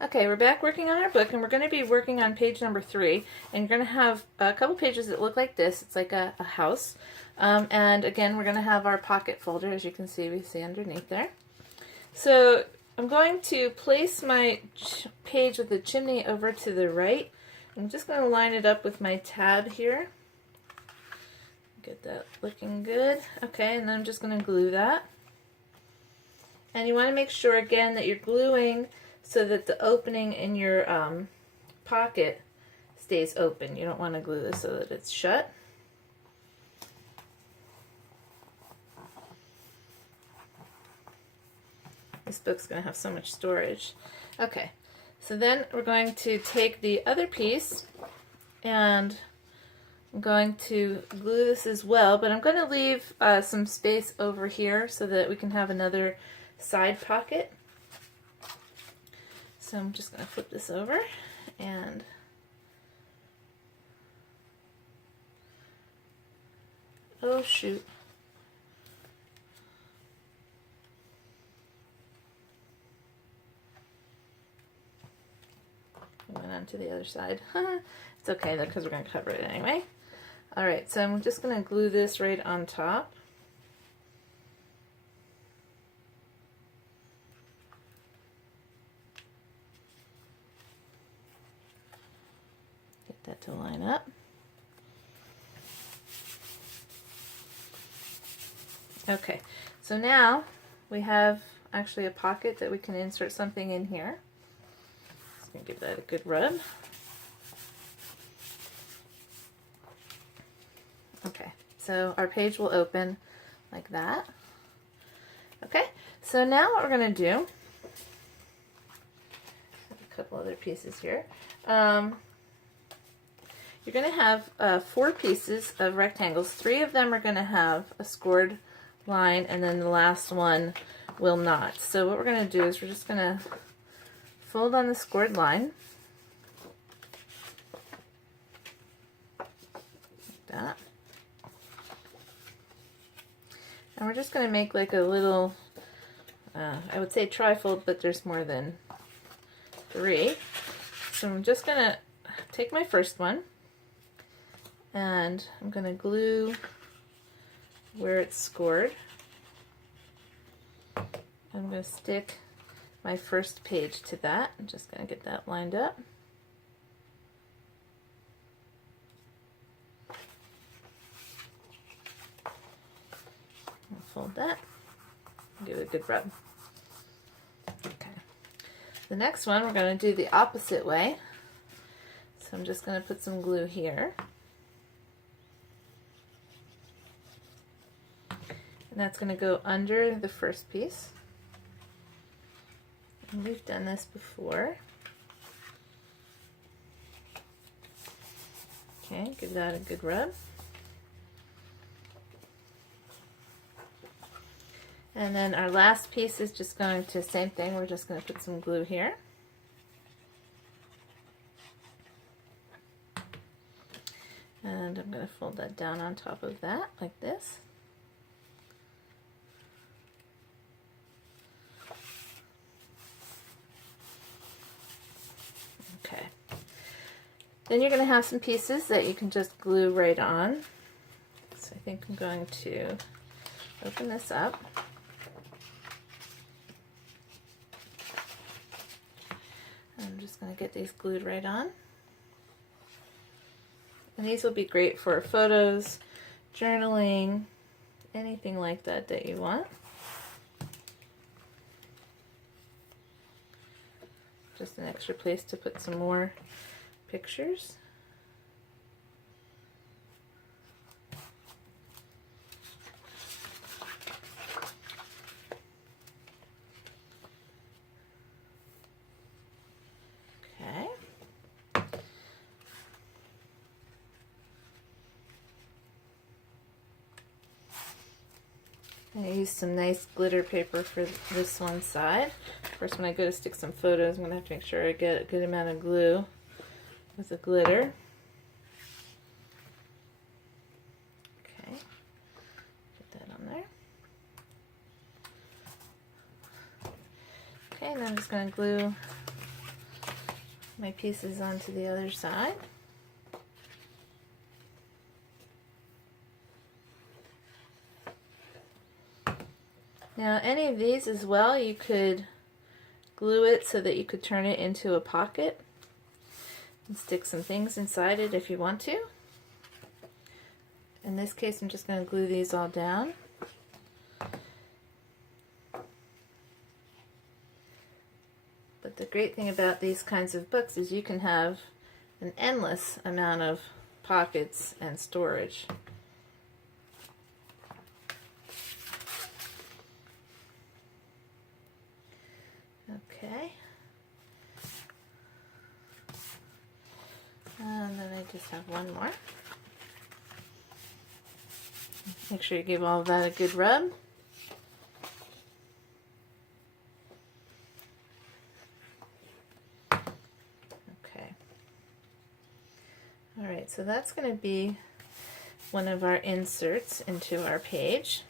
Okay, we're back working on our book, and we're going to be working on page number 3, and you're going to have a couple pages that look like this. It's like a house, and again, we're going to have our pocket folder, as you can see, we see underneath there. So I'm going to place my page with the chimney over to the right. I'm just going to line it up with my tab here. Get that looking good. Okay, and then I'm just going to glue that. And you want to make sure, again, that you're gluing so that the opening in your pocket stays open. You don't want to glue this so that it's shut. This book's going to have so much storage. Okay, so then we're going to take the other piece and I'm going to glue this as well, but I'm going to leave some space over here so that we can have another side pocket. So I'm just going to flip this over and oh shoot. I went on to the other side. It's okay though, because we're going to cover it anyway. Alright, so I'm just going to glue this right on top. Get that to line up. Okay, so now we have actually a pocket that we can insert something in here. Just going to give that a good rub. Okay, so our page will open like that. Okay, so now what we're going to do, a couple other pieces here. You're going to have 4 pieces of rectangles. 3 of them are going to have a scored line, and then the last one will not. So what we're going to do is we're just going to fold on the scored line. Like that. And we're just going to make like a little, I would say trifold, but there's more than 3. So I'm just going to take my first one, and I'm going to glue where it's scored. I'm going to stick my first page to that. I'm just going to get that lined up. Fold that. Give it a good rub. Okay. The next one we're going to do the opposite way. So I'm just going to put some glue here. And that's going to go under the first piece. And we've done this before. Okay, give that a good rub. And then our last piece is just going to, same thing, we're just going to put some glue here. And I'm going to fold that down on top of that, like this. Okay. Then you're going to have some pieces that you can just glue right on. So I think I'm going to open this up. I'm just going to get these glued right on. And these will be great for photos, journaling, anything like that that you want. Just an extra place to put some more pictures. Okay. I used some nice glitter paper for this one side. Of course, when I go to stick some photos, I'm going to have to make sure I get a good amount of glue with the glitter. Okay, put that on there. Okay, and then I'm just going to glue my pieces onto the other side. Now any of these as well, you could glue it so that you could turn it into a pocket and stick some things inside it if you want to. In this case, I'm just going to glue these all down. But the great thing about these kinds of books is you can have an endless amount of pockets and storage. Okay. And then I just have one more. Make sure you give all of that a good rub. Okay. Alright, so that's going to be one of our inserts into our page.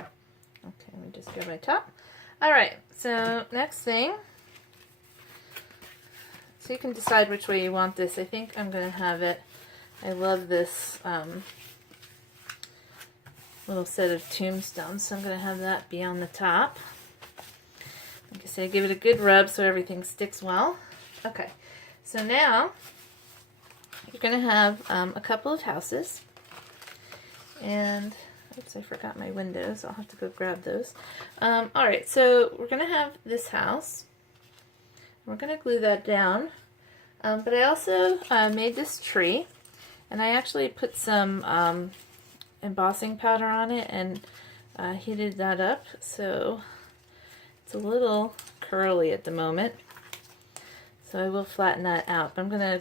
Okay, let me just grab my top. Alright, so next thing, so you can decide which way you want this. I think I'm going to have it, I love this little set of tombstones, so I'm going to have that be on the top. Like I said, give it a good rub so everything sticks well. Okay, so now you're going to have a couple of houses, and oops, I forgot my windows. I'll have to go grab those. Alright, so we're going to have this house. We're going to glue that down. But I also made this tree, and I actually put some embossing powder on it and heated that up. So it's a little curly at the moment. So I will flatten that out. But I'm going to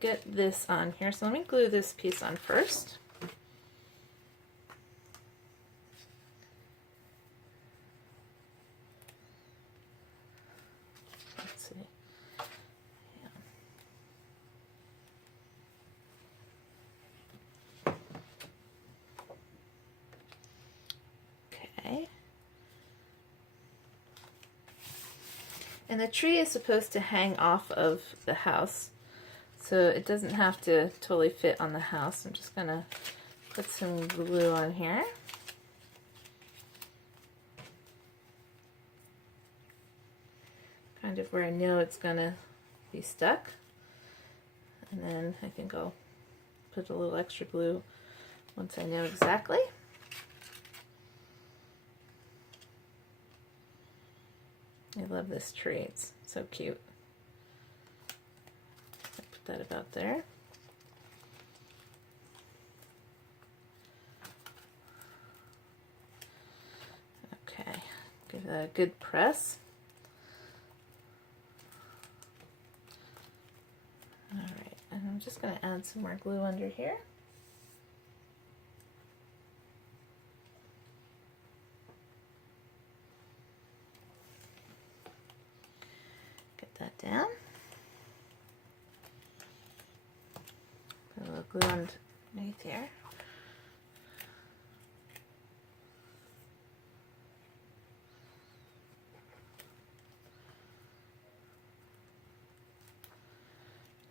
get this on here. So let me glue this piece on first. And the tree is supposed to hang off of the house, so it doesn't have to totally fit on the house. I'm just going to put some glue on here. Kind of where I know it's going to be stuck. And then I think I'll put a little extra glue once I know exactly. I love this tree, it's so cute. I'll put that about there. Okay, give that a good press. Alright, and I'm just going to add some more glue under here. That down. Put a little glue underneath here.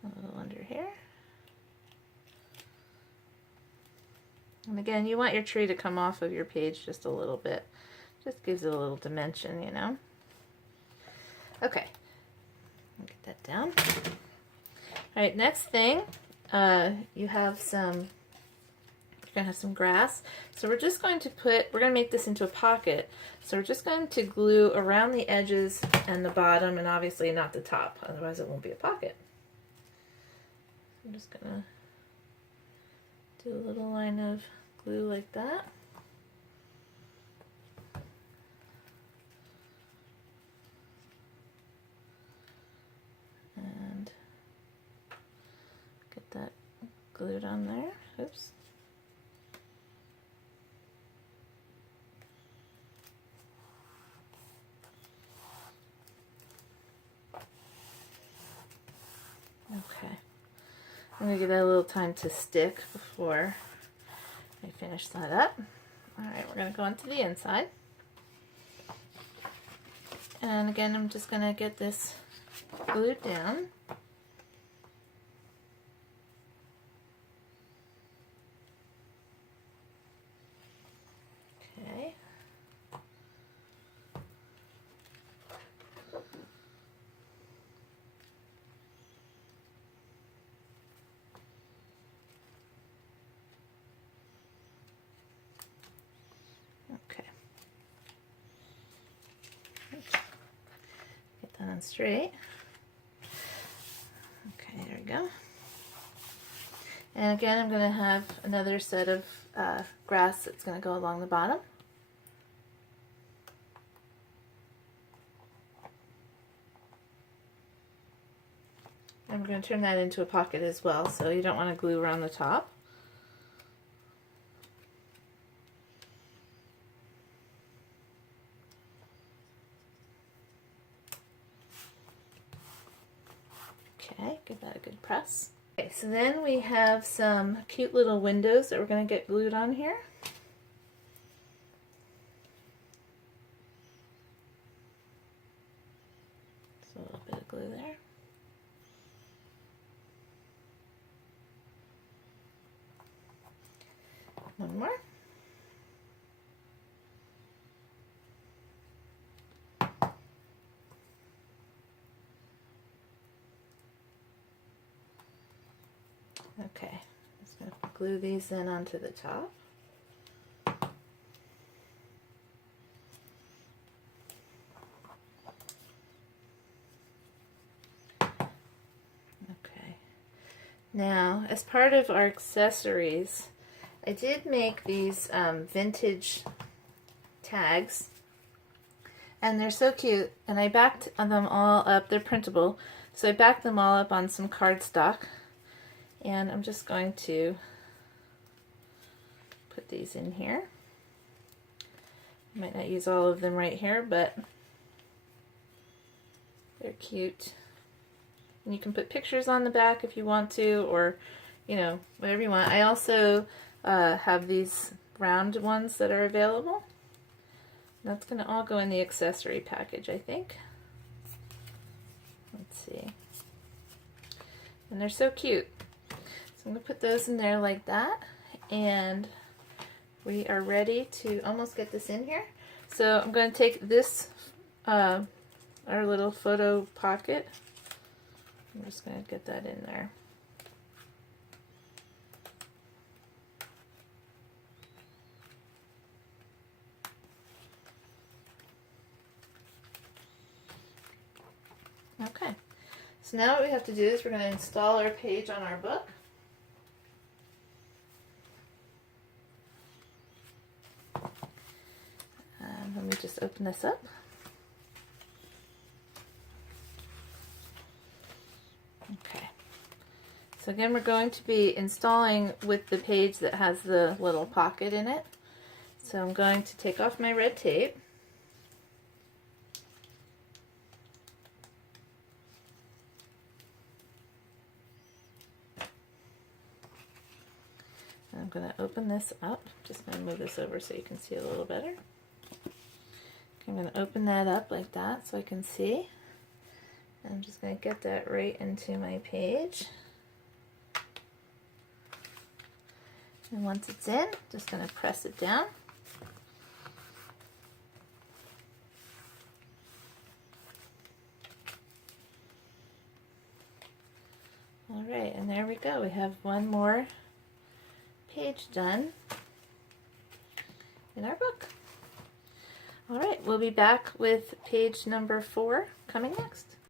A little under here. And again, you want your tree to come off of your page just a little bit. Just gives it a little dimension, you know. Okay. Get that down. Alright, next thing, you have some, you're going to have some grass. So we're just going to we're going to make this into a pocket. So we're just going to glue around the edges and the bottom, and obviously not the top, otherwise it won't be a pocket. I'm just going to do a little line of glue like that. And get that glued on there. Oops. Okay. I'm going to give that a little time to stick before I finish that up. Alright, we're going to go on to the inside. and again I'm just going to get this glued down. Okay. Okay. Oops. Get that on straight. Okay, there we go. And again, I'm going to have another set of grass that's going to go along the bottom. And we're going to turn that into a pocket as well, so you don't want to glue around the top. Okay, give that a good press. Okay, so then we have some cute little windows that we're going to get glued on here. Just a little bit of glue there. One more. Okay, just going to glue these in onto the top. Okay, now as part of our accessories, I did make these vintage tags, and they're so cute, and I backed them all up. They're printable, so I backed them all up on some cardstock. And I'm just going to put these in here. I might not use all of them right here, but they're cute. And you can put pictures on the back if you want to, or, you know, whatever you want. I also have these round ones that are available. That's going to all go in the accessory package, I think. Let's see. And they're so cute. So I'm going to put those in there like that, and we are ready to almost get this in here. So I'm going to take this, our little photo pocket. I'm just going to get that in there. Okay, so now what we have to do is we're going to install our page on our book. Let me just open this up. Okay. So again, we're going to be installing with the page that has the little pocket in it. So I'm going to take off my red tape. I'm going to open this up. Just going to move this over so you can see a little better. I'm going to open that up like that so I can see. I'm just going to get that right into my page. And once it's in, just going to press it down. Alright, and there we go. We have one more page done in our book. Alright, we'll be back with page number 4 coming next.